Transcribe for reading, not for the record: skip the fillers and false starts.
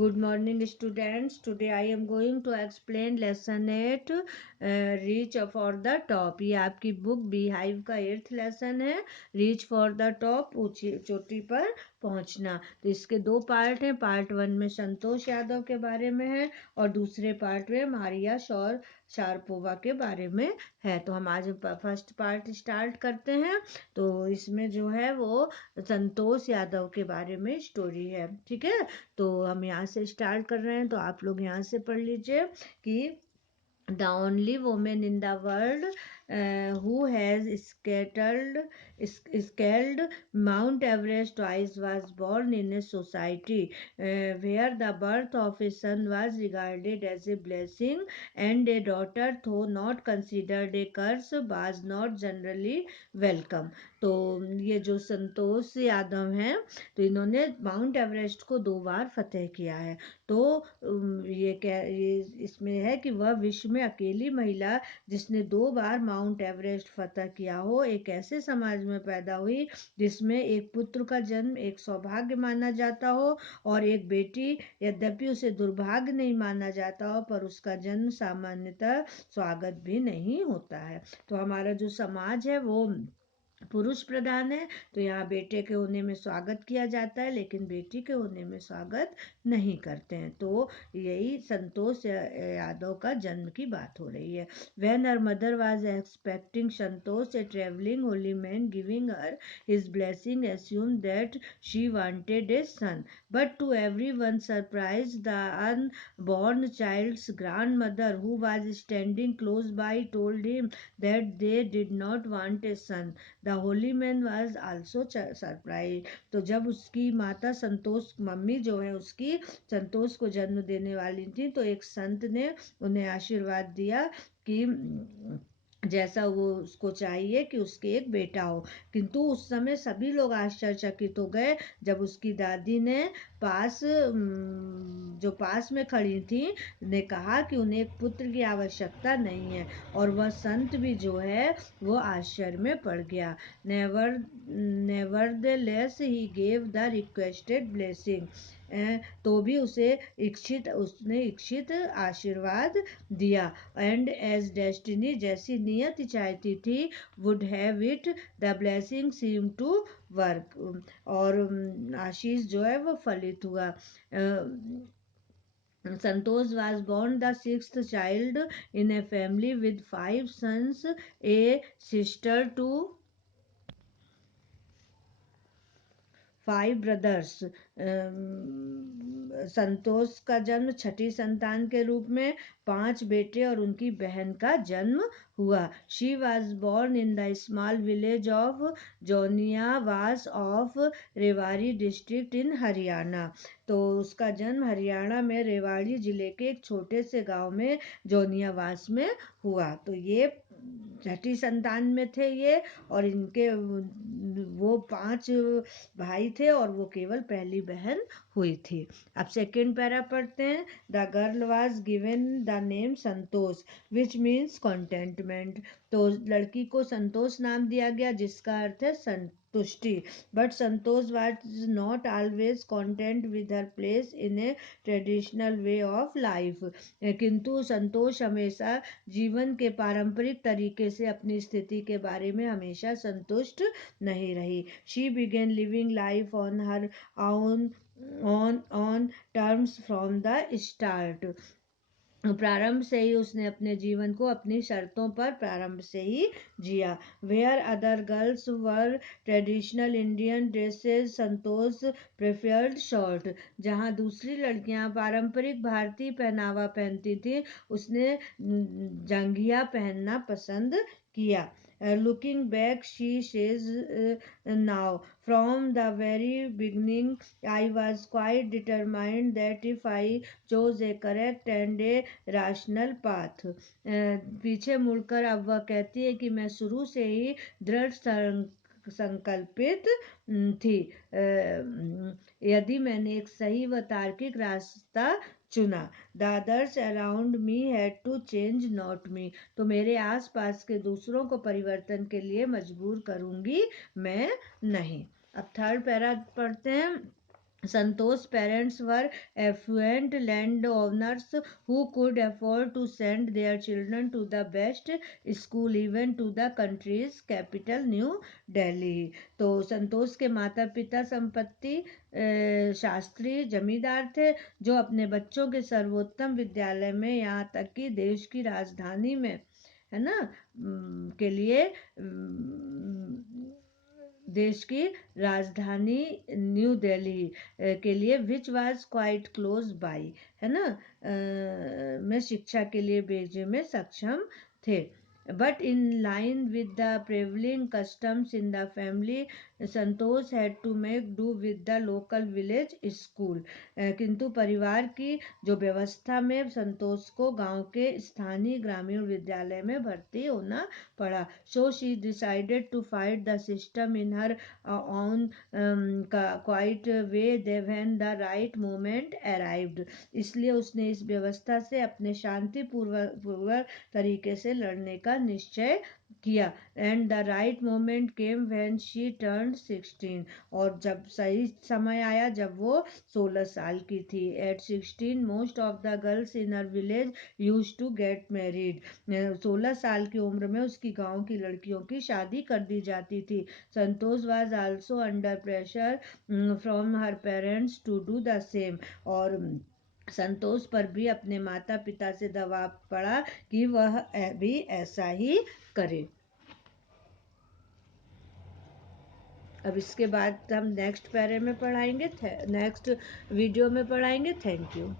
Good morning, students. Today I am going to explain lesson 8 reach for the top. ये आपकी book bee hive का 8th lesson है, reach for the top, ऊंची चोटी पर पहुंचना। तो इसके दो पार्ट हैं। पार्ट 1 में संतोष यादव के बारे में है और दूसरे पार्ट में मारिया शारपोवा के बारे में है। तो हम आज फर्स्ट पार्ट स्टार्ट करते हैं। तो इसमें जो है वो संतोष यादव के बारे में स्टोरी है, ठीक है। तो हम यहाँ से स्टार्ट कर रहे हैं, तो आप लोग यहाँ से पढ़ लीजिए कि the only woman in the world who has scaled Mount Everest twice was born in a society where the birth of a son was regarded as a blessing and a daughter, though not considered a curse, was not generally welcome. तो ये जो संतोष यादव हैं, तो इन्होंने mount Everest को 2 बार फतेह किया है। तो ये इसमें है कि वह विश्व में अकेली महिला जिसने 2 बार माउंट एवरेस्ट फतह किया हो, एक ऐसे समाज में पैदा हुई जिसमें एक पुत्र का जन्म एक सौभाग्य माना जाता हो और एक बेटी यद्यपि उसे दुर्भाग्य नहीं माना जाता हो, पर उसका जन्म सामान्यतः स्वागत भी नहीं होता है। तो हमारा जो समाज है वो पुरुष प्रधान है, तो यहाँ बेटे के होने में स्वागत किया जाता है लेकिन बेटी के होने में स्वागत नहीं करते हैं। तो यही संतोष यादव का जन्म की बात हो रही है। When her mother was expecting Santosh, a traveling holy man giving her his blessing assumed that she wanted a son. But to everyone's surprise, the unborn child's grandmother, who was standing close by, told him that they did not want a son. The holy man was also surprised. तो जब उसकी माता संतोष, mummy जो है उसकी, संतोष को जन्म देने वाली थी, तो एक संत ने उन्हें आशीर्वाद दिया कि जैसा वो उसको चाहिए कि उसके एक बेटा हो। किंतु उस समय सभी लोग आश्चर्यचकित हो गए जब उसकी दादी ने जो पास में खड़ी थी ने कहा कि उन्हें एक पुत्र की आवश्यकता नहीं है, और वह संत भी जो है वो आश्चर्य में पड़ गया। Nevertheless he gave the requested blessing. तो भी उसने इच्छित आशीर्वाद दिया। एंड एज डेस्टिनी, जैसी नियति चाहती थी, would have it, the blessing seem to work, और आशीष जो है वो फलित हुआ। Santosh was born the 6th child in a family with 5 sons, a sister, 5 brothers. संतोष का जन्म छठी संतान के रूप में 5 बेटे और उनकी बहन का जन्म हुआ। She was born in the small village of Joniyawas of Rewari district in Haryana. तो उसका जन्म हरियाणा में रेवाड़ी जिले के एक छोटे से गांव में जोनियावास में हुआ। तो ये छठी संतान में थे ये, और इनके वो 5 भाई थे और वो केवल पहली बहन हुई थी। अब सेकेंड पैरा पढ़ते हैं। The girl was given the name Santosh which means contentment. तो लड़की को संतोष नाम दिया गया जिसका अर्थ है संतुष्टि। But Santosh was not always content with her place in A traditional way of life. किंतु संतोष हमेशा जीवन के पारंपरिक तरीके से अपनी स्थिति के बारे में हमेशा संतुष्ट नहीं रही। She began living life on her own terms from the start. प्रारंभ से ही उसने अपने जीवन को अपनी शर्तों पर प्रारंभ से ही जिया। Where other girls wore traditional Indian dresses, Santosh preferred short. जहाँ दूसरी लड़कियां पारंपरिक भारतीय पहनावा पहनती थी, उसने जंघिया पहनना पसंद किया। Looking back, she says, now, from the very beginning, I was quite determined that if I chose a correct and a rational path. पीछे मुड़कर अब वह कहती है कि मैं शुरू से ही दृढ़ संकल्पित थी, यदि मैंने एक सही व तार्किक रास्ता चुना। The others around me had to change not me. तो मेरे आसपास के दूसरों को परिवर्तन के लिए मजबूर करूंगी, मैं नहीं। अब थर्ड पैरा पढ़ते हैं। Santosh's parents were affluent landowners who could afford to send their children to the best school, even to the country's capital, New Delhi. तो संतोष के माता पिता संपत्ति शास्त्री जमींदार थे, जो अपने बच्चों के सर्वोत्तम विद्यालय में, यहाँ तक कि देश की राजधानी में, है ना, के लिए देश की राजधानी न्यू दिल्ली के लिए, which was quite close by, है ना, में शिक्षा के लिए भेजने में सक्षम थे. But in line with the prevailing customs in the family, Santosh had to make do with the local village school. किंतु परिवार की जो व्यवस्था में संतोष को गांव के स्थानीय ग्रामीण विद्यालय में भर्ती होना पड़ा. So she decided to fight the system in her own quiet way when the right moment arrived. इसलिए उसने इस व्यवस्था से अपने शांतिपूर्वक तरीके से लड़ने का निश्चय किया. And the right moment came when she turn 16. और जब सही समय आया जब वो 16 साल की थी. At 16 most of the girls in her village used to get married. 16 साल की उम्र में उसकी गांव की लड़कियों की शादी कर दी जाती थी. Santosh was also under pressure from her parents to do the same. और संतोष पर भी अपने माता पिता से दबाव पड़ा कि वह भी ऐसा ही करे. अब इसके बाद हम नेक्स्ट पैरे में पढ़ाएंगे, नेक्स्ट वीडियो में पढ़ाएंगे. Thank you.